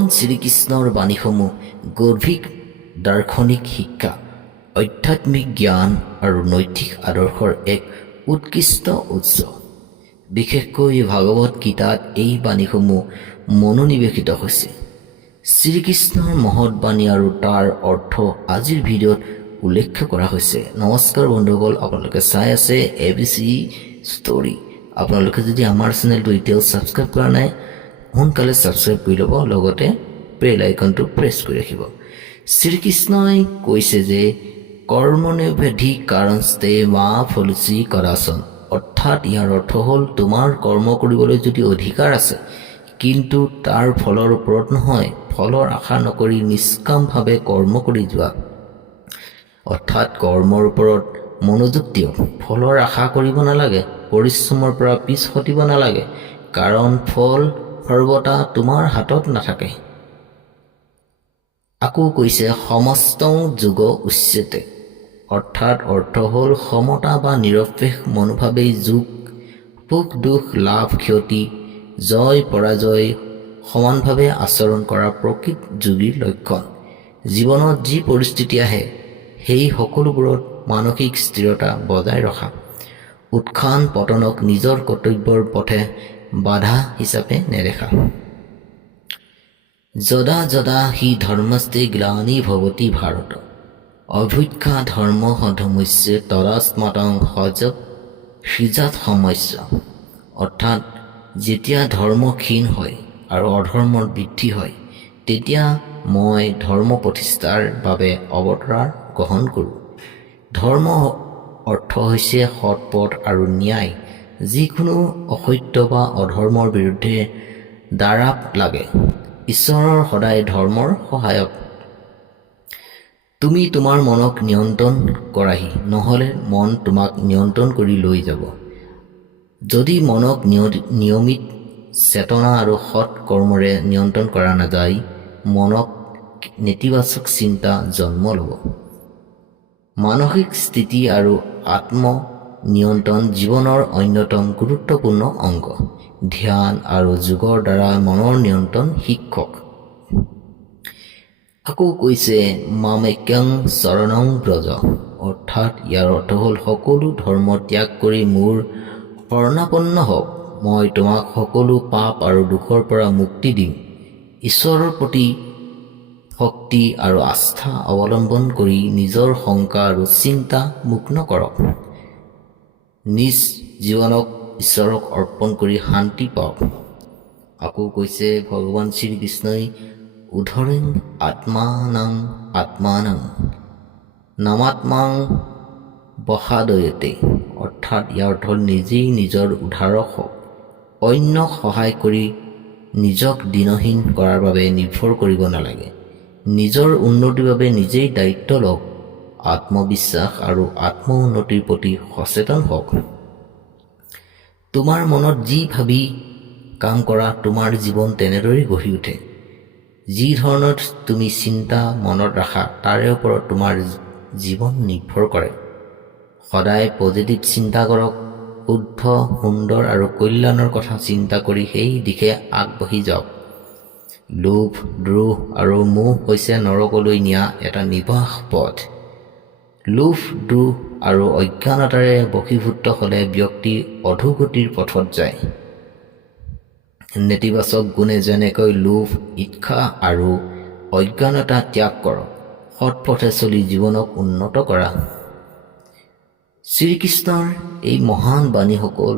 ভগৱান শ্ৰীকৃষ্ণৰ বাণীসমূহ গৰ্ভিক দাৰ্শনিক শিক্ষা, আধ্যাত্মিক জ্ঞান আৰু নৈতিক আদৰ্শৰ এক উৎকৃষ্ট উৎস। বিশেষকৈ ভাগৱত গীতাত এই বাণীসমূহ মনোনিৱেশিত হৈছে। শ্ৰীকৃষ্ণৰ মহৎ বাণী আৰু তাৰ অৰ্থ আজিৰ ভিডিঅ'ত উল্লেখ কৰা হৈছে। নমস্কাৰ বন্ধুসকল, আপোনালোকে চাই আছে ABC ষ্টৰী। আপোনালোকে যদি আমাৰ চেনেলটো এতিয়াও ছাবস্ক্ৰাইব কৰা নাই, সোনকালে ছাবস্ক্ৰাইব কৰি ল'ব, লগতে বেল আইকনটো প্ৰেছ কৰি ৰাখিব। শ্ৰীকৃষ্ণই কৈছে যে কৰ্মনিৰ্ভেধি কাৰণস্তে মা ফলসি কৰাচন, অৰ্থাৎ ইয়াৰ অৰ্থ হ'ল তোমাৰ কৰ্ম কৰিবলৈ যদি অধিকাৰ আছে, কিন্তু তাৰ ফলৰ ওপৰত নহয়, ফলৰ আশা নকৰি নিষ্কামভাৱে কৰ্ম কৰি যোৱা। অৰ্থাৎ কৰ্মৰ ওপৰত মনোযোগ দিয়ক, ফলৰ আশা কৰিব নালাগে, পৰিশ্ৰমৰ পৰা পিছ হটিব নালাগে, কাৰণ ফল সৰ্বদা তোমাৰ হাতত নাথাকে। আকৌ কৈছে সমস্তং যোগ উচ্যতে, অৰ্থাৎ অৰ্থ হ'ল সমতা বা নিৰপেক্ষ মনোভাৱেই যোগ। সুখ দুখ, লাভ ক্ষতি, জয় পৰাজয় সমানভাৱে আচৰণ কৰা প্ৰকৃত যোগীৰ লক্ষণ। জীৱনত যি পৰিস্থিতি আহে সেই সকলোবোৰত মানসিক স্থিৰতা বজাই ৰখা, উত্থান পতনক নিজৰ কৰ্তব্যৰ পথে বাধা হিচাপে নেদেখা। যদা যদা হি ধৰ্মস্তে গ্লানি ভৱতি ভাৰত, অভ্যুত্থা ধৰ্ম ধৰ্মস্য তদাস্মাত্তং সৃজাত সমস্যা। অৰ্থাৎ যেতিয়া ধৰ্ম ক্ষীণ হয় আৰু অধৰ্মৰ বৃদ্ধি হয়, তেতিয়া মই ধৰ্ম প্ৰতিষ্ঠাৰ বাবে অৱতাৰ গ্ৰহণ কৰোঁ। ধৰ্ম অৰ্থ হৈছে সৎ পথ আৰু ন্যায়। যিকোনো অসত্য বা অধৰ্মৰ বিৰুদ্ধে দাঁড়াব লাগে। ঈশ্বৰৰ সদায় ধৰ্মৰ সহায়ক। তুমি তোমাৰ মনক নিয়ন্ত্ৰণ কৰাহি, নহ'লে মন তোমাক নিয়ন্ত্ৰণ কৰি লৈ যাব। যদি মনক নিয়মিত চেতনা আৰু সৎ কৰ্মৰে নিয়ন্ত্ৰণ কৰা নাযায়, মনক নেতিবাচক চিন্তা জন্ম ল'ব। মানসিক স্থিতি আৰু আত্ম নিয়ন্ত্ৰণ জীৱনৰ অন্যতম গুৰুত্বপূৰ্ণ অংগ। ধ্যান আৰু যোগৰ দ্বাৰা মনৰ নিয়ন্ত্ৰণ শিক্ষক। আকৌ কৈছে মামেক্যং শৰণং ব্ৰজ, অৰ্থাৎ ইয়াৰ অৰ্থ হ'ল সকলো ধৰ্ম ত্যাগ কৰি মোৰ শৰণাপন্ন হওক, মই তোমাক সকলো পাপ আৰু দুখৰ পৰা মুক্তি দিম। ঈশ্বৰৰ প্ৰতি ভক্তি আৰু আস্থা অৱলম্বন কৰি নিজৰ শংকা আৰু চিন্তা মুক্ত কৰক। নিজ জীৱনক ঈশ্বৰক অৰ্পণ কৰি শান্তি পাওক। আকৌ কৈছে ভগৱান শ্ৰীকৃষ্ণই উদ্ধৰেণ আত্মানাং আত্মানাং নামাত্মাং বসাদয়তে, অৰ্থাৎ ইয়াৰ অৰ্থ নিজেই নিজৰ উদ্ধাৰক হওক, অন্যক সহায় কৰি নিজক দিনহীন কৰাৰ বাবে নিৰ্ভৰ কৰিব নালাগে। নিজৰ উন্নতিৰ বাবে নিজেই দায়িত্ব লওক। আত্মবিশ্বাস আৰু আত্ম উন্নতিৰ প্ৰতি সচেতন হওক। তোমাৰ মনত যি ভাবি কাম কৰা, তোমাৰ জীৱন তেনেদৰেই গঢ়ি উঠে। যি ধৰণৰ তুমি চিন্তা মনত ৰাখা, তাৰে ওপৰত তোমাৰ জীৱন নিৰ্ভৰ কৰে। সদায় পজিটিভ চিন্তা কৰক, শুদ্ধ, সুন্দৰ আৰু কল্যাণৰ কথা চিন্তা কৰি সেই দিশে আগবাঢ়ি যাওক। লোভ, দ্ৰোহ আৰু মোহ হৈছে নৰকলৈ নিয়া এটা নিবাস পথ। লোভ, দ্ৰোহ আৰু অজ্ঞানতাৰে বশীভূত হ'লে ব্যক্তি অধোগতিৰ পথত যায়। নেতিবাচক গুণে যেনেকৈ লোভ, ঈৰ্ষা আৰু অজ্ঞানতা ত্যাগ কৰক, সৎ পথে চলি জীৱনক উন্নত কৰা। শ্ৰীকৃষ্ণৰ এই মহান বাণীসকল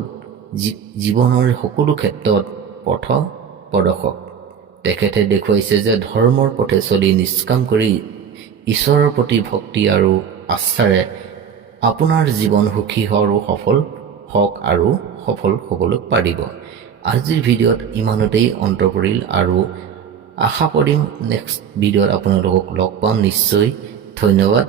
জীৱনৰ সকলো ক্ষেত্ৰত পথ প্ৰদৰ্শক। তেখেতে দেখুৱাইছে যে ধৰ্মৰ পথে চলি নিষ্কাম কৰি ঈশ্বৰৰ প্ৰতি ভক্তি আৰু আস্থাৰে আপোনাৰ জীৱন সুখী আৰু সফল হওক আৰু সফল হ'বলৈ পাৰিব। আজিৰ ভিডিঅ'ত ইমানতেই অন্ত পৰিল আৰু আশা কৰিম নেক্সট ভিডিঅ'ত আপোনালোকক লগ পাম নিশ্চয়। ধন্যবাদ।